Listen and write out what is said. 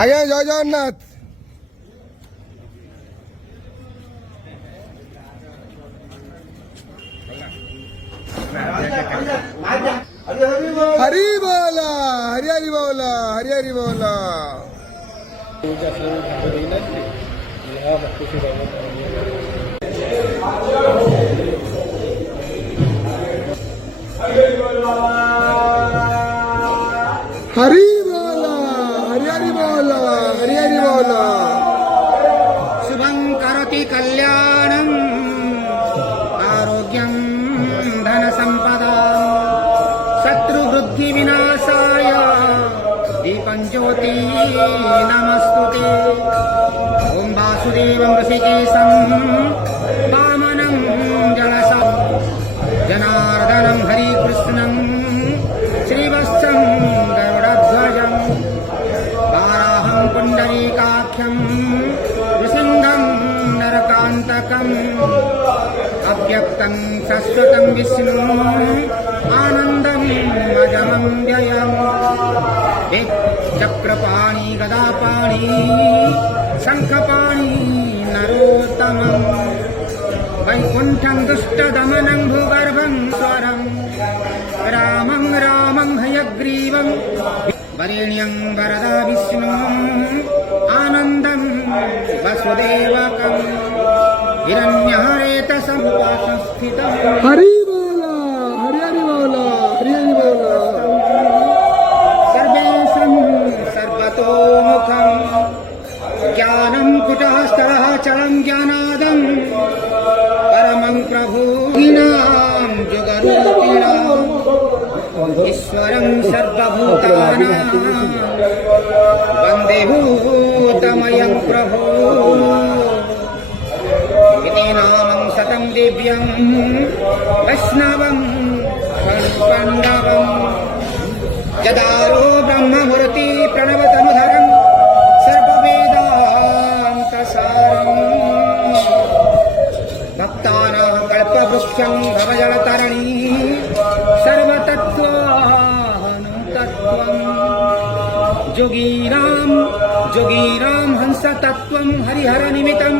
ଆଜ୍ଞା ଜୟ ଜଗନ୍ନାଥ। हरी बोला हरी हरी बोला हरी हरी बोला। हरी बोला हरी हरी बोला हरी हरी बोला। शुभं करोति कल्याणं आरोग्यं धनसम्पदा शत्रुवृद्धि विनाशाय दीपं ज्योति नमस्तुते। ओं वासुदेवं ऋषिकेशं वामनं जलसं जनार्दनं हरिकृष्णं श्रीवत्सं गरुडध्वजं वाराहं पुण्डरीकाख्यं नृसिंहं नरकान्तकम् अव्यक्तं शाश्वतं विष्णुं आनन्दं अजमं व्ययम् चक्रपाणि गदापाणि शङ्खपाणि नरोत्तमं वैकुण्ठं दुष्टदमनं भूगर्भं स्वरं रामं रामं हयग्रीवं वरेण्यं वरदा विष्णुम् आनन्दं वसुदेवकं हिरण्यहरेतसमुपस्थितं हरी बोला हरी हरी बोला हरी हरी बोला। सर्वेशं सर्वतोमुखं ज्ञानं कुटस्थलः चलं ज्ञानादं परमं प्रभुविनां जुगरूपिणाम् ईश्वरं सर्वभूतानां वन्दे भूतमयं प्रभु इति नामं शतं दिव्यं वैष्णवं खण्डवं जदारो ब्रह्ममूर्ति प्रणवतनुधरं सर्ववेदान्तसारम् भक्तानां कल्पवृक्षं भवजलतरणी सर्वतत्त्वानुतत्त्वम् जोगीनां हंसतत्त्वं हरिहरनिमित्तं